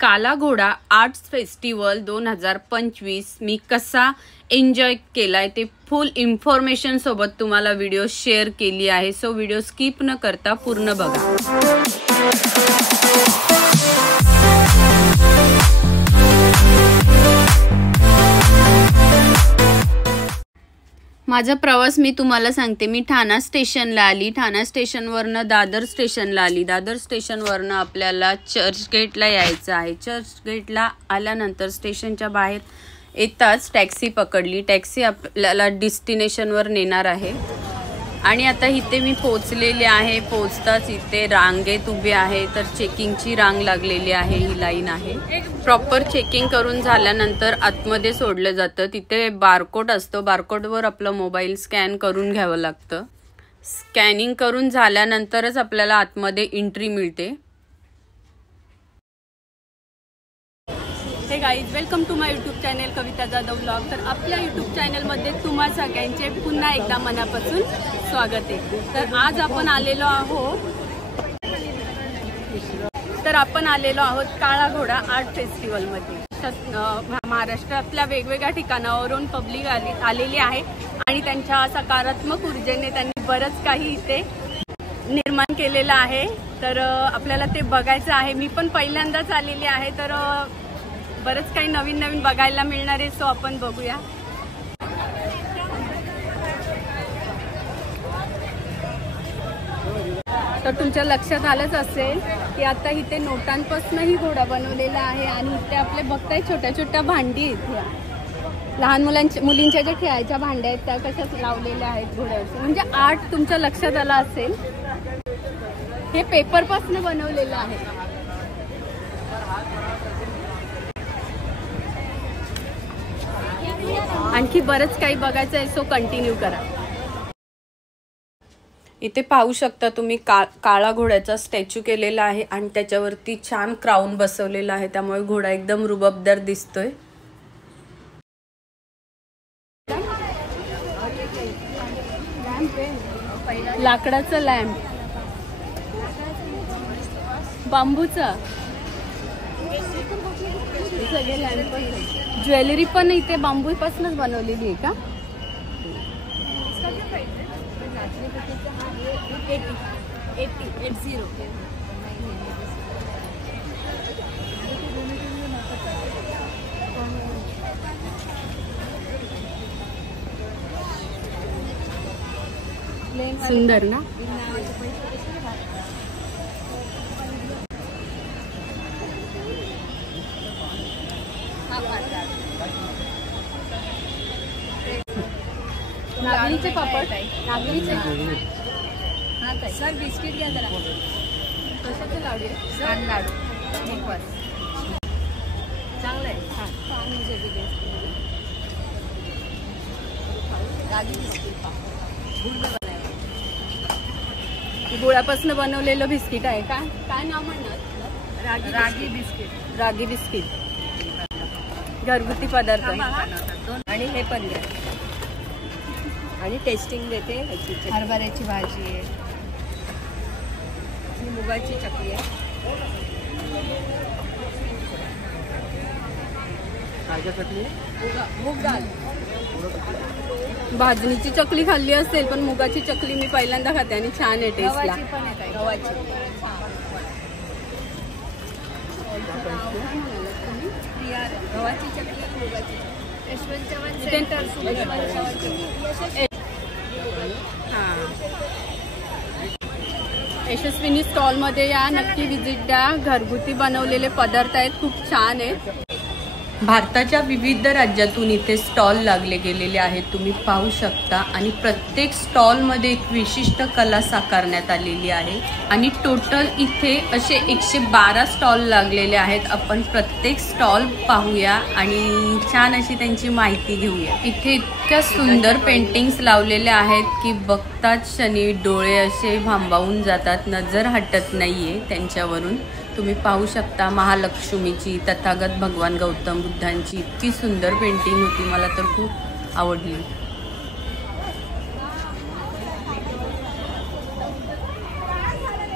काला घोडा arts festival 2025 मी कसा एन्जॉय केलाय ते फुल इन्फॉर्मेशन सोबत तुम्हाला व्हिडिओ शेअर केली आहे। सो व्हिडिओ स्किप न करता पूर्ण बघा। माझा प्रवास मी तुम्हाला सांगते। मी ठाणा स्टेशनला आली, ठाणा स्टेशनवरनं दादर स्टेशनला आली, दादर स्टेशनवरनं आपल्याला चर्चगेटला यायचं आहे। चर्चगेटला आल्यानंतर स्टेशनच्या बाहेर येताच टॅक्सी पकडली। टॅक्सी आपल्याला डेस्टिनेशनवर नेणार आहे आणि आता इथे मी पोहोचलेले आहे। पोहोचताच इथे रांगेत उभे आहे, तर चेकिंगची रांग लागलेली आहे, ही लाईन आहे। प्रॉपर चेकिंग करून झाल्यानंतर आतमध्ये सोडलं जातं। तिथे बारकोड असतो, बारकोडवर आपला मोबाईल स्कॅन करून घ्यावं लागतं। स्कॅनिंग करून झाल्यानंतरच आपल्याला आतमध्ये एंट्री मिळते। हे guys, welcome to my YouTube channel Kavita Jadhav vlog. तर आपल्या यूट्यूब चॅनलमध्ये तुम्हा सगळ्यांचे पुन्हा एकदा मनापासून स्वागत आहे। तर आज आपण आलेलो आहोत काळा घोडा आर्ट फेस्टिवलमध्ये। महाराष्ट्रातल्या वेगवेगळ्या ठिकाणावरून पब्लिक आलेली आहे आणि त्यांच्या सकारात्मक ऊर्जेने त्यांनी बरंच काही इथे निर्माण केलेलं आहे। तर आपल्याला ते बघायचं आहे। मी पण पहिल्यांदाच आलेली आहे, तर बरंच काही नवीन नवीन बघायला मिळणार आहे। सो आपण बघूया। तर तुमच्या लक्षात आलंच असेल की आता इथे नोटांपासूनही घोडा बनवलेला आहे आणि इथे आपले बघताय छोट्या छोट्या भांडी आहेत। लहान मुलींच्या ज्या खेळायच्या भांड्या आहेत त्या कशा लावलेल्या आहेत घोड्यावर, म्हणजे आर्ट तुमच्या लक्षात आला असेल। हे पेपरपासून बनवलेलं आहे। आणखी बरंच काही बघायचं आहे, सो कंटिन्यू करा। इथे पाहू शकता तुम्ही काळा घोड्याचा स्टॅच्यू केलेला आहे आणि त्याच्यावरती छान क्राउन बसवलेला आहे, त्यामुळे घोडा एकदम रुबाबदार दिसतोय। लाकडाचं लॅम्प, बांबूचा, सगळे लॅम्प। ज्वेलरी पण इथे बांबूपासूनच बनवलेली आहे का? सुंदर ना? नागलीचे पापड, नागलीचे। हाँ ताई, सर बिस्किट घ्या जरा। कशाचे लाडू? कान लाडू, वेफर्स। चांगलं आहे। हां, पाणीचे बिस्किट, रागी बिस्किट, गुळ बनायला। गुळापासून बनवलेलं बिस्किट आहे का? काय नाव म्हणणार? रागी बिस्किट। रागी बिस्किट घरगुती पदार्थ आणि हे पण घ्या आणि टेस्टिंग देते। हरभऱ्याची भाजी आहे, मुगाची चकली आहे। मूग डाळ, भाजणीची चकली खाल्ली असेल, पण मुगाची चकली मी पहिल्यांदा खाते आणि छान आहे टेस्टला। गव्हाची चकली, मुगाची यशस्विनी स्टॉल मध्ये या, नक्की विजिट द्या। घरगुती बनवलेले पदार्थ आहेत, खूप छान आहेत। भारताच्या विविध राज्यातून इथे स्टॉल लागले गेलेले आहेत, तुम्ही पाहू शकता। आणि प्रत्येक स्टॉलमध्ये एक विशिष्ट कला साकारण्यात आलेली आहे आणि टोटल इथे असे 112 स्टॉल लागलेले आहेत। आपण प्रत्येक स्टॉल पाहूया आणि छान अशी त्यांची माहिती घेऊया। इथे इतक्या सुंदर पेंटिंग्स लावलेल्या आहेत की बघताच क्षणी डोळे असे भांबावून जातात, नजर हटत नाहीये त्यांच्यावरून। तुम्ही पाहू शकता महालक्ष्मीची, तथागत भगवान गौतम बुद्धांची इतकी सुंदर पेंटिंग होती, मला तर खूप आवडली।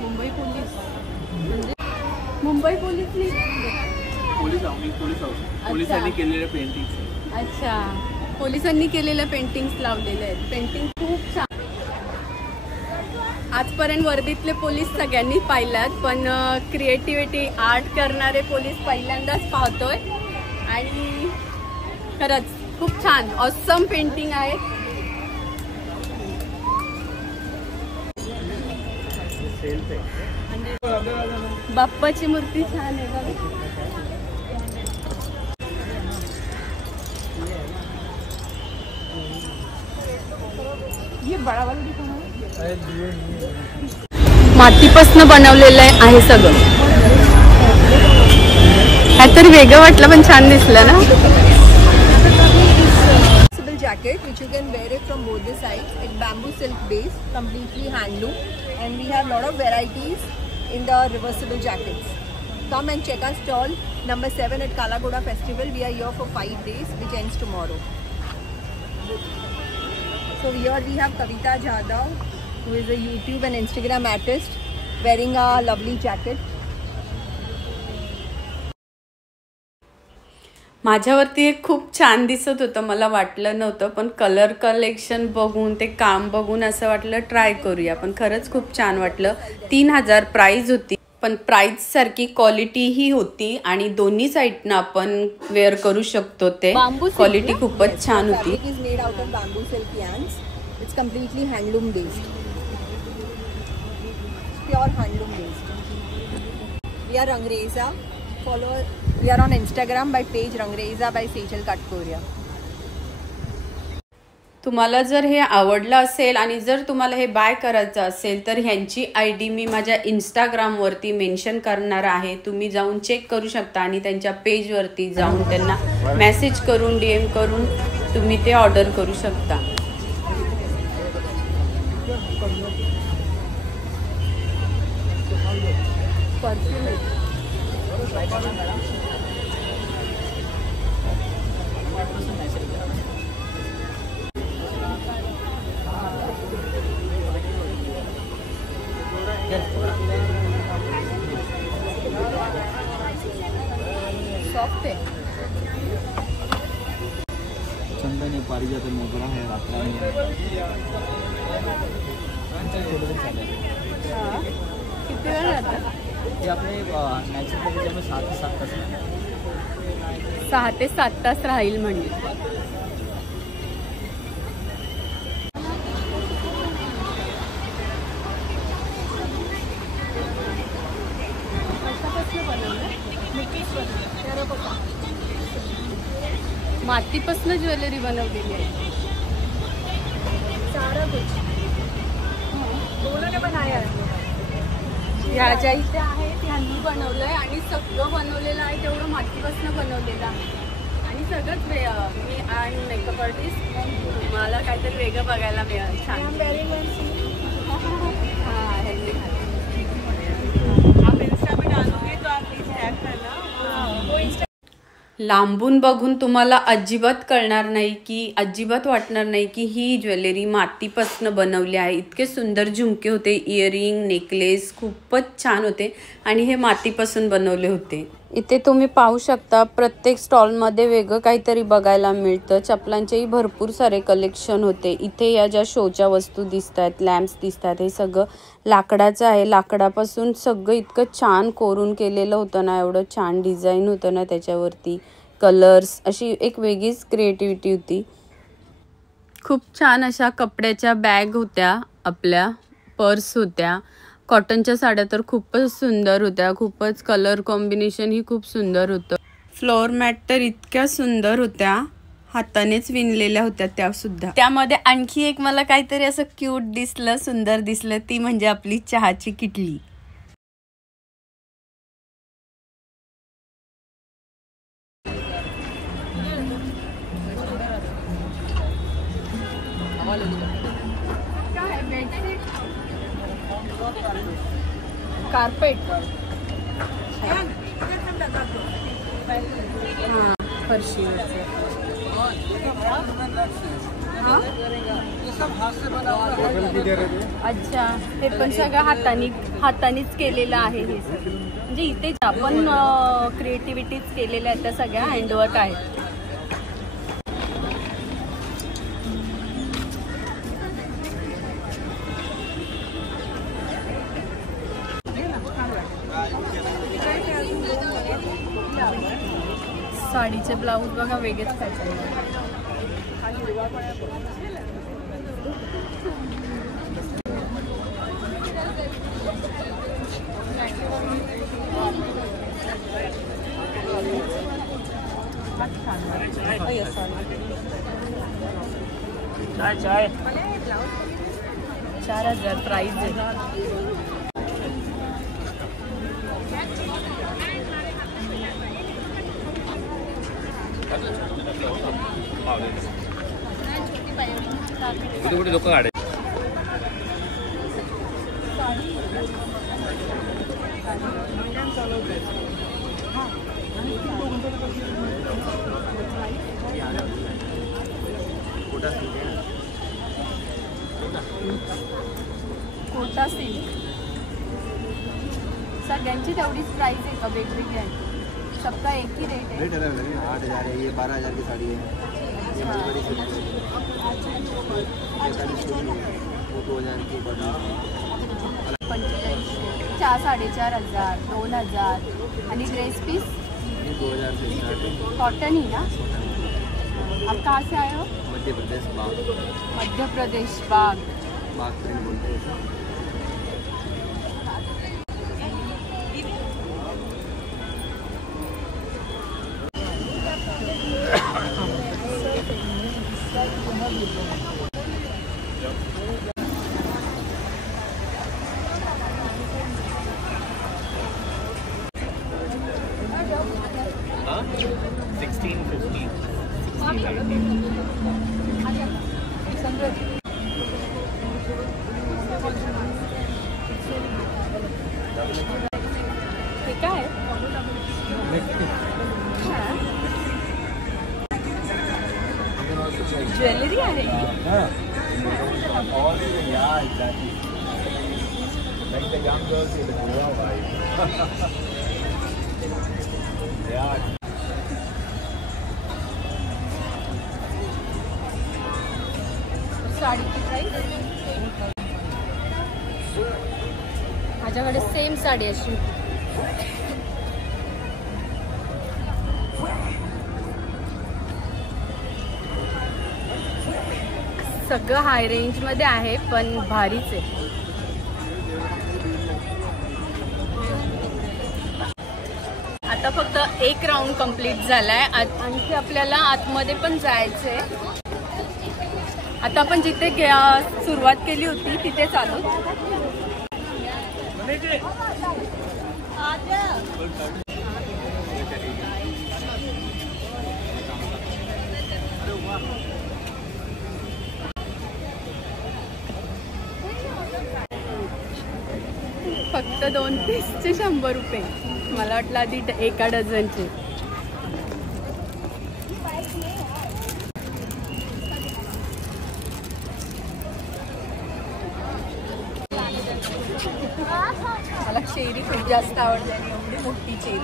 मुंबई पोलीस, मुंबई पोलीस पोलिसांनी केलेले पेंटिंग्स. अच्छा, पोलिसांनी केलेल्या पेंटिंग्स लावलेले आहेत. पेंटिंग खूप छान. आजपर्यंत वर्दीतले पोलीस सगळ्यांनी पाहिलात, पण क्रिएटिव्हिटी आर्ट करणारे पोलीस पहिल्यांदाच पाहतोय आणि खरंच खूप छान ऑसम पेंटिंग आहे. बाप्पाची मूर्ती छान आहे बघा. मातीपासून बनवलेलं आहे सगळं. काहीतरी वेगळं वाटलं पण छान दिसलं ना. Jacket which you can wear it from both the sides. It's bamboo silk base, completely handloom, and we have lot of varieties in the reversible jackets. Come and check our stall number 7 at Kalagoda Festival. We are here for 5 days, which ends tomorrow. So here we have Kavita Jadhav, who is a YouTube and Instagram artist, wearing a lovely jacket. माझ्यावरती हे खूप छान दिसत होतं, मला वाटलं नव्हतं, पण कलर कलेक्शन बघून ते काम बघून असं वाटलं ट्राय करूया. पण खरंच खूप छान वाटलं. 3000 प्राइस होती, पण प्राइस सारखी क्वालिटीही होती आणि दोन्ही साईडनं आपण वेअर करू शकतो. ते क्वालिटी खूपच छान होती. It is made out of bamboo silk yarns. It's completely handloom based. Pure handloom based. We are Rangreza. We are on Instagram by page Rangreza by Sejal Katkoria. तुम्हाला जर हे आवडलं असेल आणि जर तुम्हाला हे बाय करायचं असेल तर ह्यांची ID मी माझ्या इंस्टाग्रामवरती मेन्शन करणार आहे. तुम्ही जाऊन चेक करू शकता आणि त्यांच्या पेजवरती जाऊन त्यांना मेसेज करून DM करून तुम्ही ते ऑर्डर करू शकता. सॉफ्ट है. चंदन पारिजात मोगरा है रातराणी किती वेळ राहतात? हे आपले नॅचरल 7 ते 7 तास. 6 ते 7 तास राहील म्हणजे. मातीपासून ज्वेलरी बनवलेली आहे. सारा कुछ दोनों ने बनाया है. ह्या ज्या इथे आहेत त्यांनी बनवलंय आणि सगळं बनवलेलं आहे तेवढं मातीपासून बनवलेलं आहे. आणि सगळंच मी आणि मेकअप आर्टिस्ट, मला काहीतरी वेगळं बघायला मिळालं. छान. आप इंस्टा पे डालोगे तो आप प्लीज टैग करना. वो इंस्टा लांबून बघून तुम्हाला अजिबात कळणार नाही की, अजिबात वाटणार नाही की ही ज्वेलरी मातीपासून बनवली आहे. इतके सुंदर झुमके होते, इयरिंग, नेकलेस खूपच छान होते आणि हे मातीपासून बनवले होते. इथे तुम्ही पाहू शकता प्रत्येक स्टॉलमध्ये वेगळं काहीतरी बघायला मिळतं. चपलांचेही भरपूर सारे कलेक्शन होते. इथे या ज्या शोच्या वस्तू दिसत आहेत, लॅम्प्स दिसत आहेत, हे सगळं लाकडाचं आहे. लाकडापासून सगळं इतकं छान कोरून केलेलं होतं ना, एवढं छान डिझाईन होतं ना त्याच्यावरती, कलर्स, अशी एक वेगळीच क्रिएटिव्हिटी होती. खूप छान अशा कपड्याच्या बॅग होत्या, आपल्या पर्स होत्या. कॉटनच्या साड्या तर खूपच सुंदर होत्या. खूपच कलर कॉम्बिनेशन ही खूप सुंदर होतं. फ्लोअर मॅट तर इतक्या सुंदर होत्या, हातानेच विणलेल्या होत्या त्या सुद्धा. त्यामध्ये आणखी एक मला काहीतरी असं क्यूट दिसलं, सुंदर दिसलं, ती म्हणजे आपली चहाची किटली. कार्पेट, हां, फरशीवरचं. अच्छा, हे पण सगळं हातानेच केलेलं आहे हे सगळं. म्हणजे इथे आपण क्रिएटिव्हिटीज केलेल्या आहेत त्या सगळ्या हँडवर्क आहेत. साडीचे ब्लाऊज बघा वेगळेच पॅटर्न. चाय 4000 प्राइस आहे. कुठे लोक गाड्या कोटा सिल्क सगळ्यांची तेवढीच प्राइस आहे का वेगवेगळी आहे? सबका एक ही रेट है? रेट अलग अलग है. 8,000 है, ये 12,000 की साड़ी है, ये मलबरी सिल्क है, 45 की वो 2,000 की बड़ी. 4500 4,500 2,000 आणि ड्रेस पीस 2,000 से स्टार्ट है. कॉटन ही ना? आप कहाँ से आए हो? मध्य प्रदेश बाग. मध्य प्रदेश बाग. बाग प्रिंट बोलते हैं. हे काय ज्वेलरी आहे ही? साडीची प्राइस माझ्याकडे सेम साडी अशी सगळं हाय रेंज मध्ये आहे पण भारीच आहे. आता फक्त एक राऊंड कंप्लीट झालाय. आणखी आपल्याला आतमध्ये पण जायचंय. आता आपण जिथे सुरुवात केली होती तिथे चालू. फक्त 2 पीसचे 100 रुपये. मला वाटलं आधी एका डझनचे. मला चेरी खूप जास्त आवडते आणि एवढी मोठी चेरी.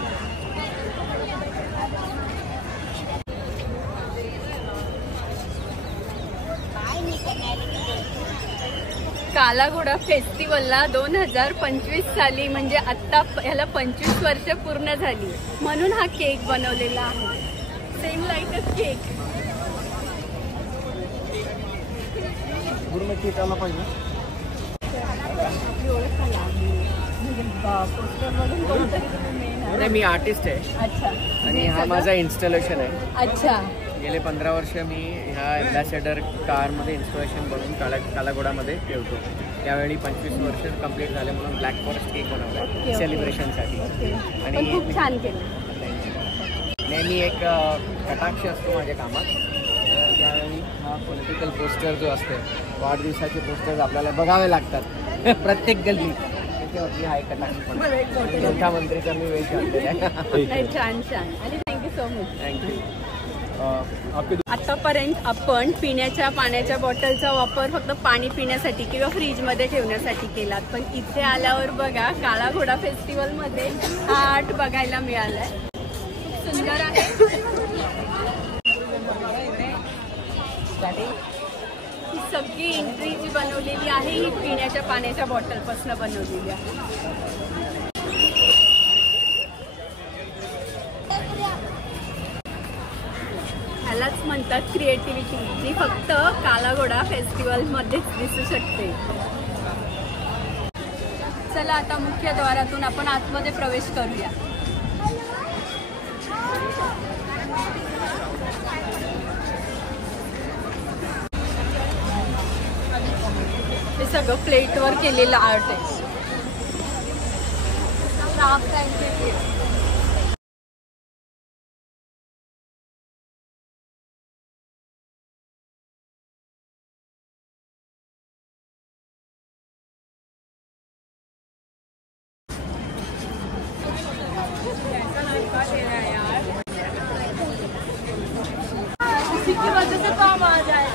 कालाघोडा फेस्टिवलला 2025 साली म्हणजे आता ह्याला 25 वर्ष पूर्ण झाली म्हणून हा केक बनवलेला आहे. सेम लाईकच केक. नाही, मी आर्टिस्ट आहे. अच्छा. आणि हा माझा इन्स्टॉलेशन आहे. अच्छा. गेले 15 वर्ष मी ह्या एम्बॅसेडर कारमध्ये इन्स्टॉलेशन बनवून कालाघोडामध्ये ठेवतो. त्यावेळी 25 वर्ष कंप्लीट झाले म्हणून ब्लॅक फॉरेस्ट केक बनवला सेलिब्रेशनसाठी. आणि खूप छान केलं. नेहमी एक कटाक्ष असतो माझ्या कामात. त्यावेळी हा पॉलिटिकल पोस्टर जो असतो, वाढदिवसाचे पोस्टर्स आपल्याला बघावे लागतात प्रत्येक गल्ली. त्याच्यावरती हा एक कटाक्ष पण मोठा मंत्रीचा मी वेळ घातलेला आहे. छान छान. आणि थँक्यू सो मच. थँक्यू. आतापर्यंत आपण पिण्याच्या पाण्याच्या बॉटलचा वापर फक्त पाणी पिण्यासाठी किंवा फ्रीजमध्ये ठेवण्यासाठी केलात, पण इथे आल्यावर बघा काळा घोडा फेस्टिवलमध्ये आर्ट बघायला मिळालाय. खूप सुंदर आहे. ही सगळी एंट्री जी बनवलेली आहे ही पिण्याच्या पाण्याच्या बॉटलपासून बनवलेली आहे. ह्यालाच म्हणतात क्रिएटिव्हिटी, जी फक्त काला घोडा फेस्टिवलमध्येच दिसू शकते. चला आता मुख्य द्वारातून आपण आतमध्ये प्रवेश करूया. हे सगळं प्लेटवर केलेलं आर्ट आहे. इसी की वजह से काम आ जाए.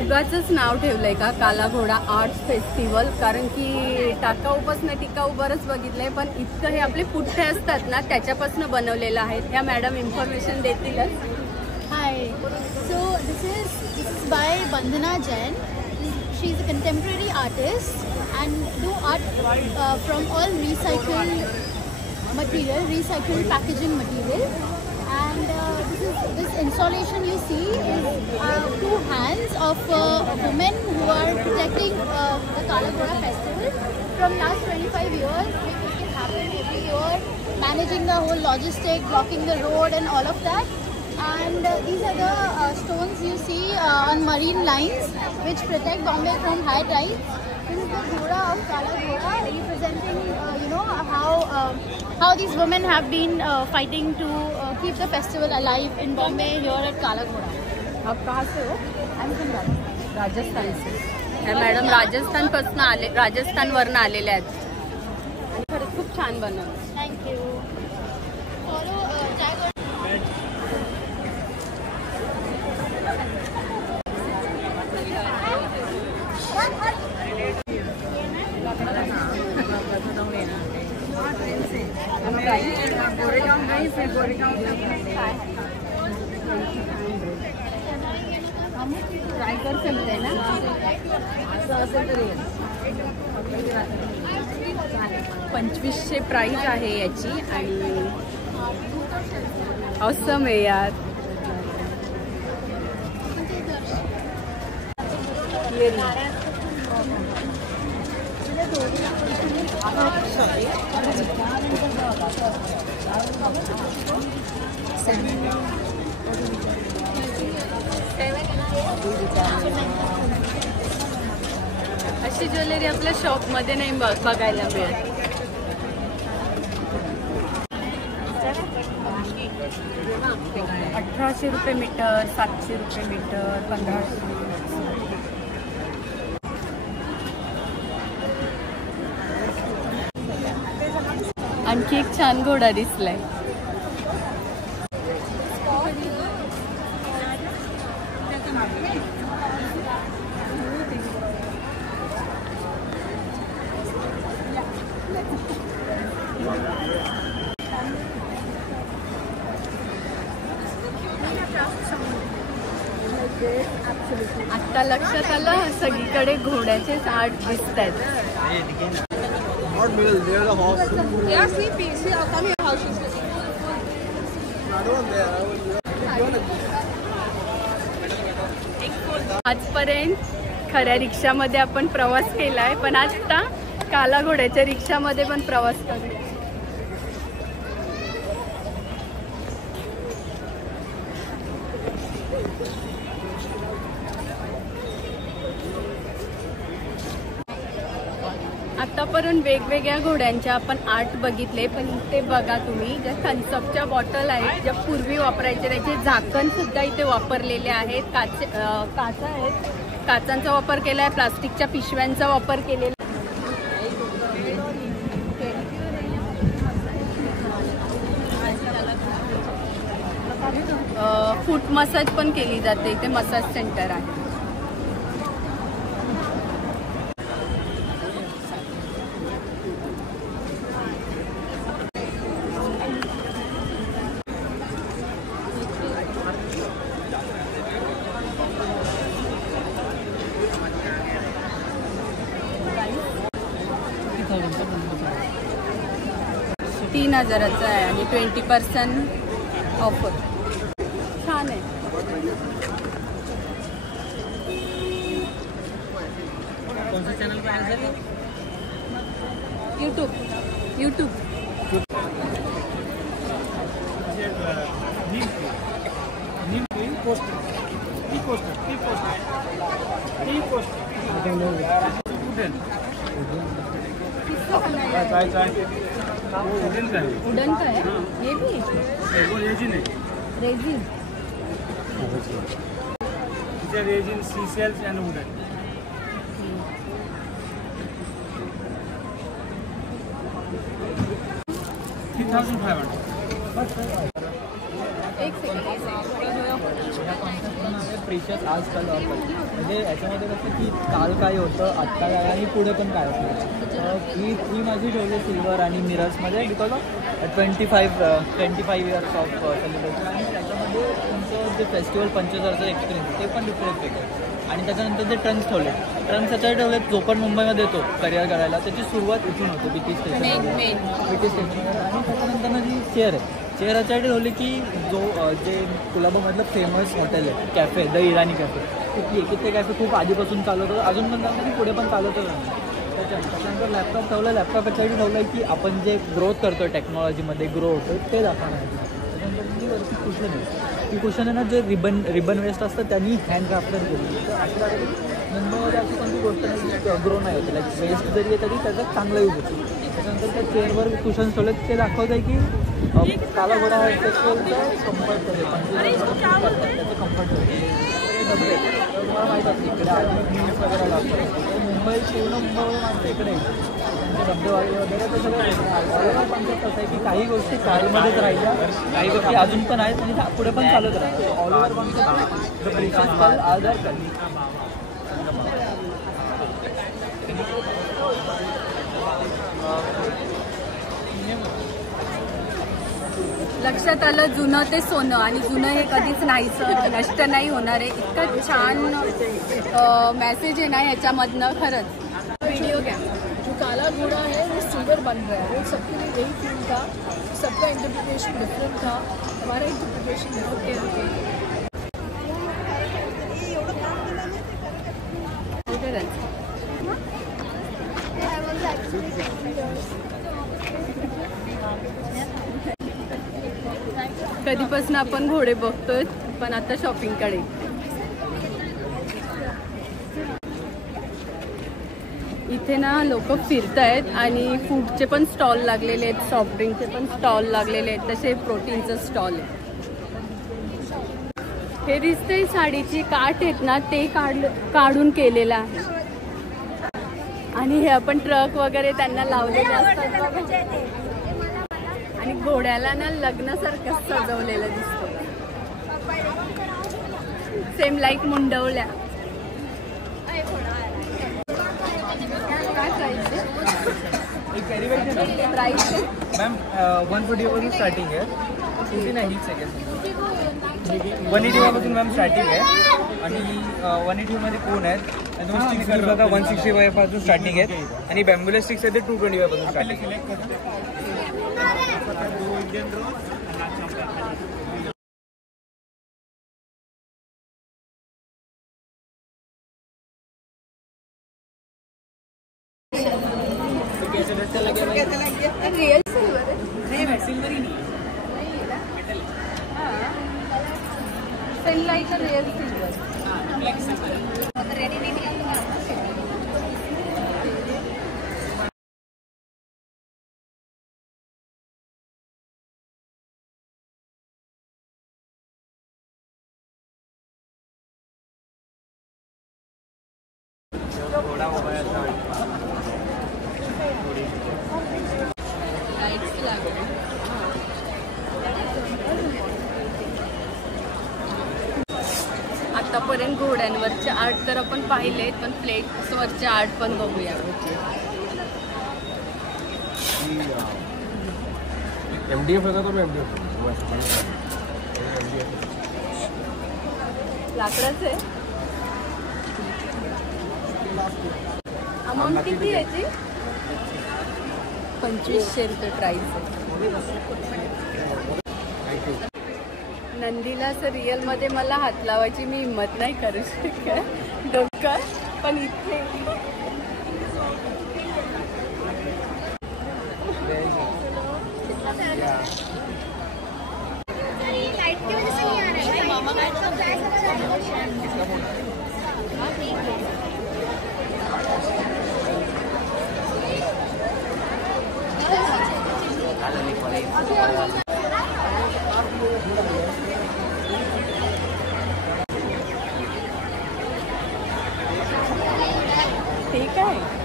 उगाचच नाव ठेवलंय का काला घोडा आर्ट फेस्टिवल, कारण की टाकाऊपासून टिकाऊ बरंच बघितलंय, पण इतकं हे आपले पुठ्ठे असतात ना त्याच्यापासून बनवलेलं आहे. ह्या मॅडम इन्फॉर्मेशन देतीलच. Hi, so this is by Vandana Jain. She is a contemporary artist and do art from all recycled material, recycled packaging material. And this installation you see is two hands of women who are protecting the Kala Ghoda festival from last 25 years. We make it happen every year, managing the whole logistic, blocking the road and all of that. And these are the stones you see on marine lines which protect Bombay from high tides. This is the Ghoda of Kala Ghoda, representing how these women have been fighting to keep the festival alive in Bombay here at Kala Ghoda. आप कहाँ से हो? I'm from Rajasthan. Rajasthan से. ह्या madam राजस्थानपासून राजस्थानवरनं आलेल्या आहेत. आणि खरंच खूप छान बनवलं. Thank you. Follow tag. Try कर सकते ना. असं असेल तरी 2500 प्राइस आहे याची. आणि ऑसम आहे यार. अशी ज्वेलरी आपल्या शॉपमध्ये नाही बघायला मिळत. ₹1800 मीटर, ₹700 मीटर, ₹1500. आणखी एक छान घोडा दिसलाय. आता लक्षात आलं सगळीकडे घोड्याचेच आर्ट दिसत आहेत. आजपर्यंत खऱ्या रिक्षामध्ये आपण प्रवास केलाय, पण आता काला घोड्याच्या रिक्षामध्ये पण प्रवास करू. आतापर्यंत वेगवेगळ्या घोड्यांच्या आपण आर्ट बघितले, पण इथे बघा तुम्ही ज्या थम्सअपच्या बॉटल आहेत ज्या पूर्वी वापरायचे त्याचे झाकण सुद्धा इथे वापरलेले आहेत. काचा आहेत, काचांचा वापर केला आहे, प्लास्टिकच्या पिशव्यांचा वापर केलेला. मसाज पण केली जाते. इथे मसाज सेंटर आहे. $3,000 आहे आणि 20% ऑफर. छान आहे. चॅनल काय आहे? यूट्यूब. वुडन का है ये भी? रेजिन है. Resin. Resin, sea shells and wooden. एक सेकंड. प्रिशियस आजकाल म्हणजे याच्यामध्ये कसं की काल काय होतं, आत्ता काय आणि पुढे पण काय होतं. ही माझी ठेवली सिल्वर आणि मिरर्समध्ये because of 25 years of celebration. आणि त्याच्यामध्ये तुमचं जे फेस्टिवल 25,000चं एक्सपिरियन्स ते पण रिफ्लेक्ट होतं. आणि त्याच्यानंतर जे ट्रंक्स ठेवले, ट्रंक्स याच्यावर ठेवले जो पण मुंबईमध्ये येतो करिअर करायला त्याची सुरुवात इथून होते बीटी स्टेशन. BT station. आणि त्याच्यानंतर जी चेअर आहे, चेअर याच्यासाठी ठेवली की जे कुलाबामधलं फेमस हॉटेल आहे कॅफे द इराणी कॅफे तिथली की ते कॅफे खूप आधीपासून चालवत होतं, अजून पण चालतं आणि पुढे पण चालवतच नाही. त्याच्यानंतर लॅपटॉप ठेवलं. लॅपटॉप याच्यासाठी ठेवलं की आपण जे ग्रोथ करतो टेक्नॉलॉजीमध्ये ग्रो होतो ते दाखवणार. त्याच्यानंतर जी वरती कुशन आहे ती कुशन आहे ना जे रिबन वेस्ट असतं त्यांनी हँडक्राफ्टेड केली. तर अशा मुंबईमध्ये अशी कोणती गोष्ट नाही की ग्रो नाही होते. लाईक वेस्ट जरी आहे तरी त्याचा चांगला यूज होतो. त्याच्यानंतर त्या चेअरवर कुशन ठेवले ते दाखवत आहे की काला घोडा हा फेस्टिवलचं कम्फर्ट आहे. त्याचं कम्फर्ट डबे तुम्हाला माहीत असते इकडे आधी न्यूज वगैरे लागतो. मुंबई पूर्ण मुंबईवर माणसं इकडे त्यांचे डबे वगैरे ते सगळं कॉन्सेप्ट असं आहे की काही गोष्टी चालमध्येच राहिल्या, काही गोष्टी अजून पण आहेत आणि पुढे पण चालत राहतो. ऑल ओव्हर कॉन्सेप्ट प्रिशियस कल आधार कल. लक्षात आलं जुनं ते सोनं आणि जुनं हे कधीच नष्ट नहीं होणार आहे. इतका छान मैसेज है ना याच्यामधनं. खरंच वीडियो क्या जो काला घोड़ा है वो सिल्वर बन रहा है. वो सबके लिए यही फील था. सबका इंटरप्रिटेशन डिफरेंट था. हमारा इंटरप्रिटेशन डिफरेंट. कधीपासून आपण घोडे बघतोय पण आता शॉपिंगकडे. इथे ना लोक फिरत आहेत आणि फूडचे पण स्टॉल लागलेले आहेत, सॉफ्ट ड्रिंकचे पण स्टॉल लागलेले आहेत, तसे प्रोटीनचं स्टॉल आहे. हे दिसतंय साडीची काठ आहेत ना ते काढून केलेलं आहे. आणि हे आपण ट्रक वगैरे त्यांना लावलेले असतात आणि घोड्याला ना लग्नासारखं सजवलेलं दिसतं. सेम लाईक मुंडवल्या. काय प्राइस मैम 140 पासून स्टार्टिंग आहे. 180 पासून मॅम स्टार्टिंग आहे आणि 180 मध्ये कोण आहेत आणि तुम्ही स्टिक्स बघा 165 पासून स्टार्टिंग आहेत आणि बॅम्बुला स्टिक्स आहेत ते 225 पासून स्टार्टिंग आहे. रियल सिल्वर है? सिल्वर ही नहीं सेल लाइक रियल सिल्वर. आतापर्यंत घोड्यांवरचे आर्ट तर आपण पाहिले, पण प्लेट्सवरचे आर्ट पण बघूया. MDF होता तो MDF लाकडाच आहे. अमाऊंट किती याची? 2500 रुपये प्राइस आहे. नंदीला असं रिअल मध्ये मला हात लावायची मी हिंमत नाही करू शकत डोक्यात, पण इथे ठीक आहे.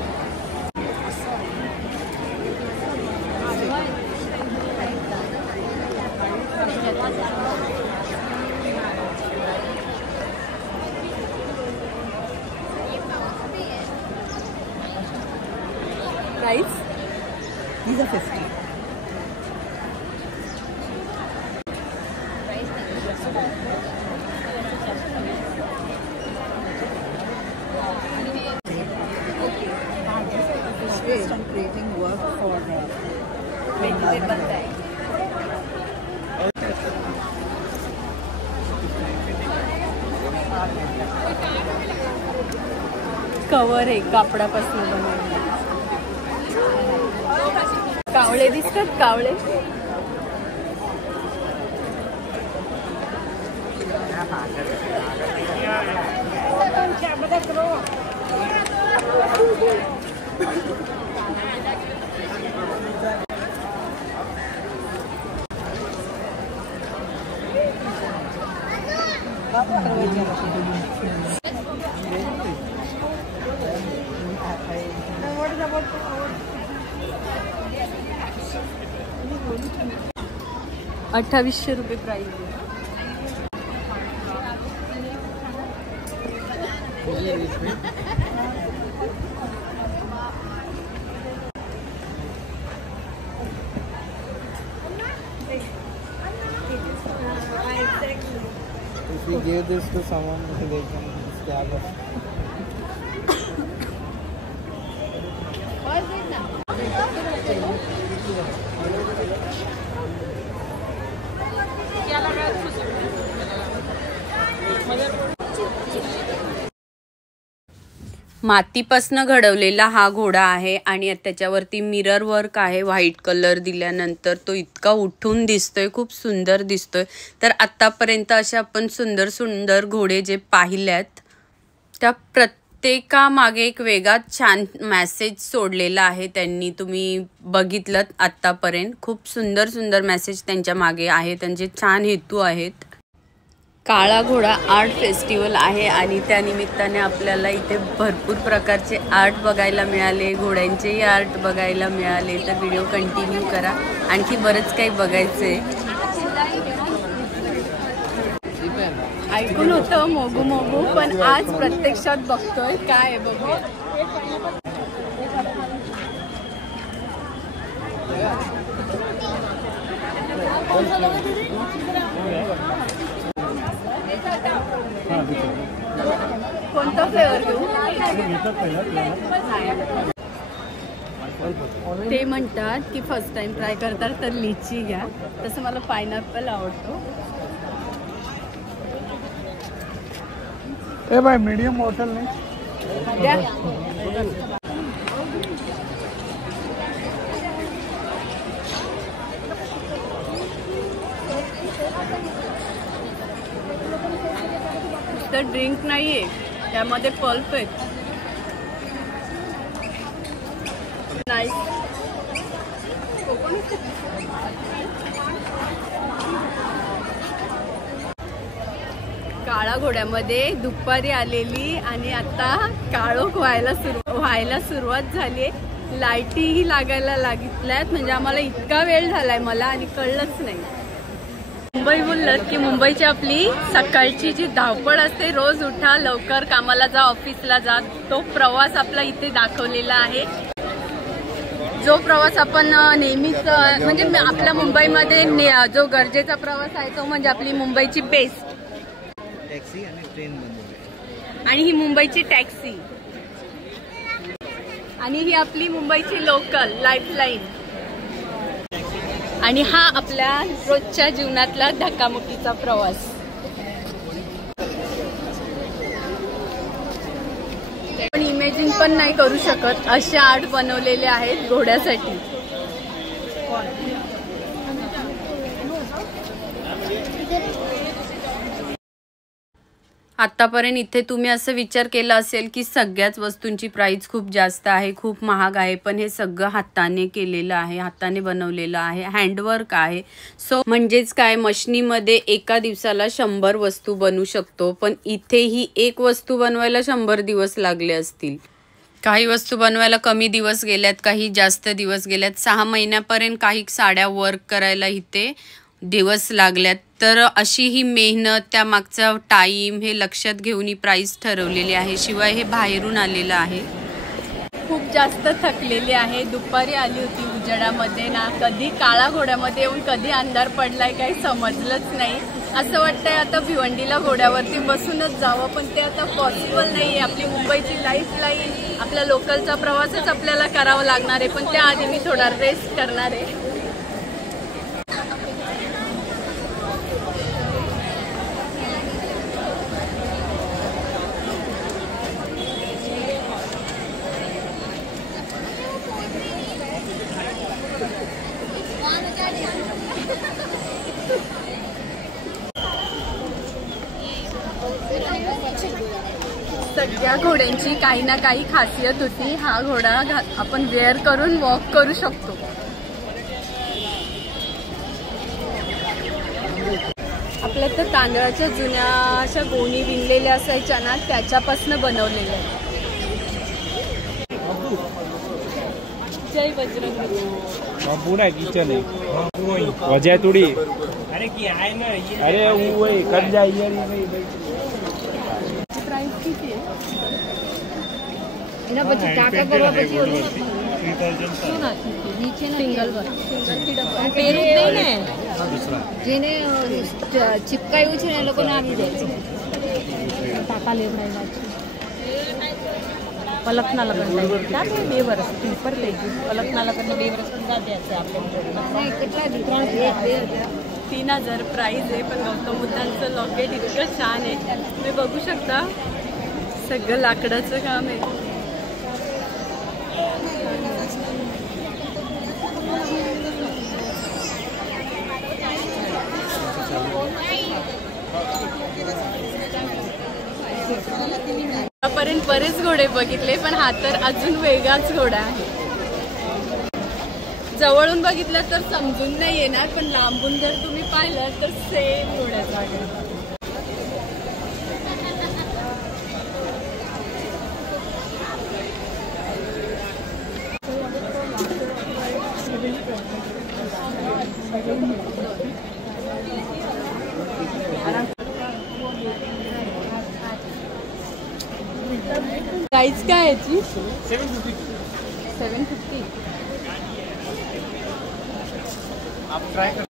Price These are 50. I'm creating work for vegetable bag. Cover आहे कापडापासून बनवलेलं. कावळे दिसतात, कावळे. ₹2800 प्राइस आहे. If we give this to someone, they can stab us. मातीपासनं घडवलेला हा घोडा आहे आणि त्याच्यावरती मिरर वर्क आहे. व्हाईट कलर दिल्यानंतर तो इतका उठून दिसतोय, खूप सुंदर दिसतोय. तर आत्तापर्यंत असे आपण सुंदर सुंदर घोडे जे पाहिल्यात त्या प्रत्येकामागे एक वेगळा छान मेसेज सोडलेला आहे त्यांनी. तुम्ही बघितलं आत्तापर्यंत खूप सुंदर सुंदर मेसेज त्यांच्या मागे आहे, त्यांचे छान हेतू आहेत. काळा घोडा आर्ट फेस्टिवल आहे आणि त्या निमित्ताने आपल्याला इथे भरपूर प्रकारचे आर्ट बघायला मिळाले, घोड्यांचेही आर्ट बघायला मिळाले. तर व्हिडिओ कंटिन्यू करा, आणखी बरंच काही बघायचंय. ऐकून होतं मोगू मोगू, पण आज प्रत्यक्षात बघतोय काय आहे बघूया. कोणता फ्लेवर घेऊ? ते म्हणतात की फर्स्ट टाइम ट्राय करतात तर लिची घ्या. तसं मला पायनॅपल आवडतो. ए भाई मीडियम बॉटल नहीं द्या. तर ड्रिंक नाहीये, त्यामध्ये पल्प आहेत. नाईस. काळा घोड्यामध्ये दुपारी आलेली आणि आता काळोख व्हायला सुरुवात झाली. लाईटीही लागायला लागल्यात, म्हणजे आम्हाला इतका वेळ झालाय मला आणि कळलंच नाही. मुंबई बोललं की मुंबईची आपली सकाळची जी धावपळ असते, रोज उठा लवकर कामाला जा ऑफिसला जा, तो प्रवास आपला इथे दाखवलेला आहे. जो प्रवास आपण नेहमीच म्हणजे आपल्या मुंबईमध्ये जो गरजेचा प्रवास आहे तो म्हणजे आपली मुंबईची बेस्ट टॅक्सी आणि ट्रेन आणि ही मुंबईची टॅक्सी आणि ही आपली मुंबईची लोकल लाईफलाईन आणि हा आपल्या रोजच्या जीवनातला धक्कामुक्कीचा प्रवास. पण इमेजिन पण नाही करू शकत असे आर्ट बनवलेले आहेत घोड्यासाठी. आतापर्यंत इथे तुम्ही असं विचार केला असेल की सगळ्याच वस्तूंची प्राइस खूप जास्त आहे, खूप महाग आहे, पण हे सगळं हाताने केलेलं आहे, हाताने बनवलेलं आहे, हँडवर्क आहे. सो म्हणजेच काय, मशिनीमध्ये एका दिवसाला 100 वस्तू बनवू शकतो, पण इथे ही एक वस्तू बनवायला 100 दिवस लागले असतील. काही वस्तू बनवायला कमी दिवस गेल्यात, काही जास्त दिवस गेल्यात. 6 महिन्यापर्यंत काही साड्या वर्क करायला इथे दिवस लागल्यात. तर अशी ही मेहनत, त्या मागचा टाईम हे लक्षात घेऊन ही प्राइस ठरवलेली आहे. शिवाय हे बाहेरून आलेलं आहे. खूप जास्त थकलेली आहे. दुपारी आली होती उजेडामध्ये ना, कधी काळा घोड्यामध्ये येऊन कधी अंधार पडलाय काही समजलंच नाही. असं वाटतंय आता भिवंडीला घोड्यावरती बसूनच जावं, पण ते आता पॉसिबल नाही. आपली मुंबईची लाईफलाईन, आपल्या लोकलचा प्रवासच आपल्याला करावा लागणार आहे, पण त्याआधी मी थोडा रेस्ट करणार आहे. सगळ्या घोड्यांची काही ना काही खासियत होती. हा घोडा आपण वेअर करून वॉक करू शकतो. आपल्या तर तांदळाच्या जुन्या अशा गोणी विणलेल्या असायच्या ना, त्याच्यापासून बनवलेल्या. जय बजरंग. वजह थोड़ी अरे की आहे ना, अरे वो कट जाइए. प्राइस किती आहे? જેને ચિપકાયું છે ને એ લોકોને આવી જાય છે. ટાકા લેવડાવ્યા છે. પલકના લગ્ન થાય 2 વર્ષ ઉપર થઈ ગયું. પલકના લગ્ન 2 વર્ષ પૂરા થયા છે આપણે. કેટલા 3,000 3000 प्राइस आहे. पण गौतम बुद्धांचं लॉकेट इतकं छान आहे. तुम्ही बघू शकता, सगळं लाकडाचं काम आहे. आतापर्यंत बरेच घोडे बघितले, पण हा तर अजून वेगळाच घोडा आहे. जवळून बघितलं तर समजून नाही येणार, पण लांबून जर तुम्ही पाहिलं तर सेम घोड्याचा आहे. प्राइस काय याची? 750. आप ट्राई कर.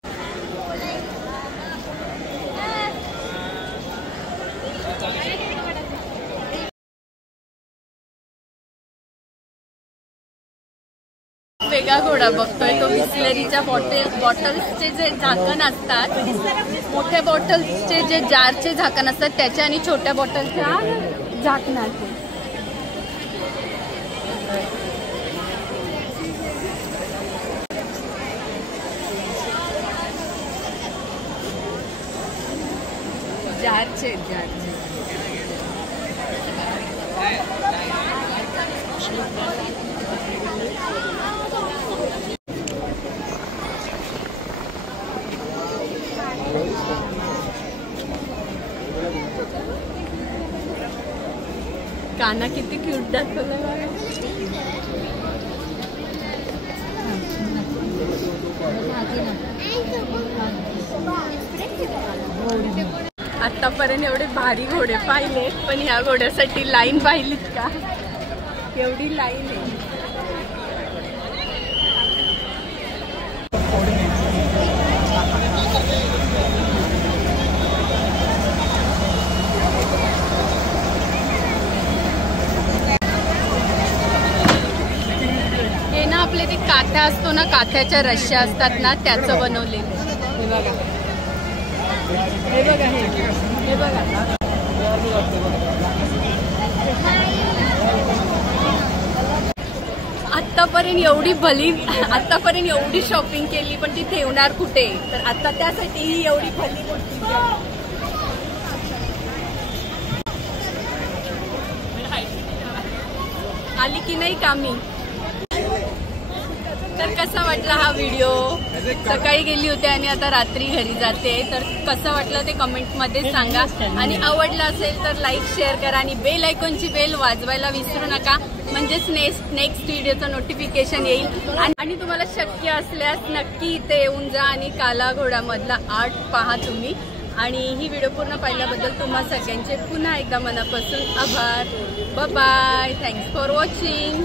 वेगळा घोडा बघतोय तो बिस्लरीच्या बॉटल्सचे जे झाकण असतात, मोठ्या बॉटल्सचे जे जारचे झाकण असतात त्याच्या आणि छोट्या बॉटलच्या झाकणाचे. जारचे काना किती क्यूट दाखवलं. आतापर्यंत एवढे भारी घोडे पाहिले, पण ह्या घोड्यासाठी लाईन पाहिलीत का? एवढी लाईन आहे. हे ना आपले ते काथ्या असतो ना, काथ्याच्या रश्या असतात ना, त्याचं बनवलेलं. हे बघा, हे बघा, हे बघा. आतापर्यंत एवढी शॉपिंग केली, पण ती ठेवणार कुठे? तर आता त्यासाठी ही एवढी भली मोठी आली की नाही कामी. तर कसा वाटला हा व्हिडिओ? सकाळी गेली होती आणि आता रात्री घरी जाते. तर कसं वाटलं ते कमेंटमध्ये सांगा, आणि आवडलं असेल तर लाईक शेअर करा आणि बेल आयकॉनची बेल वाजवायला विसरू नका, म्हणजेच नेक्स्ट व्हिडिओचं नोटिफिकेशन येईल. आणि तुम्हाला शक्य असल्यास नक्की इथे येऊन जा आणि काला घोडामधला आर्ट पहा तुम्ही. आणि ही व्हिडिओ पूर्ण पाहिल्याबद्दल तुम्हा सगळ्यांचे पुन्हा एकदा मनापासून आभार. Bye bye. Thanks for watching.